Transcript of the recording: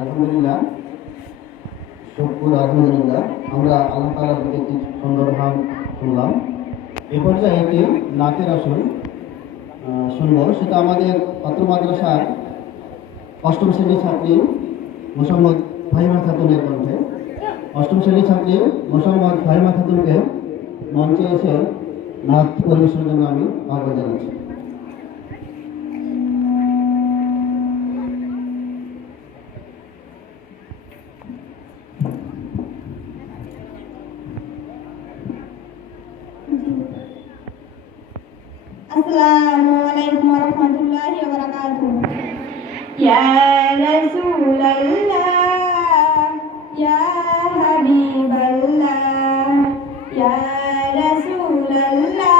আলহামদুলিল্লাহ, শুকর আলহামদুলিল্লাহ, আমরা আল্লাহ তাআলার প্রতি একটি সুন্দর গান শুনলাম। এই পর্যায়ে একটি নাচের আসর শুনব, সেটা আমাদের পাত্র মাদ্রাসার অষ্টম শ্রেণীর ছাত্রী মোসাম্মদ ফাহিমা খাতুনের কণ্ঠে। অষ্টম শ্রেণীর ছাত্রী মোসাম্মদ ফাহিমা খাতুনকে মঞ্চে এসে নাচ পরিবেশনের জন্য আমি আহ্বান জানাচ্ছি। Assalamualaikum warahmatullahi wabarakatuh. Ya Rasulullah, Ya Habiballah, Ya Rasulullah.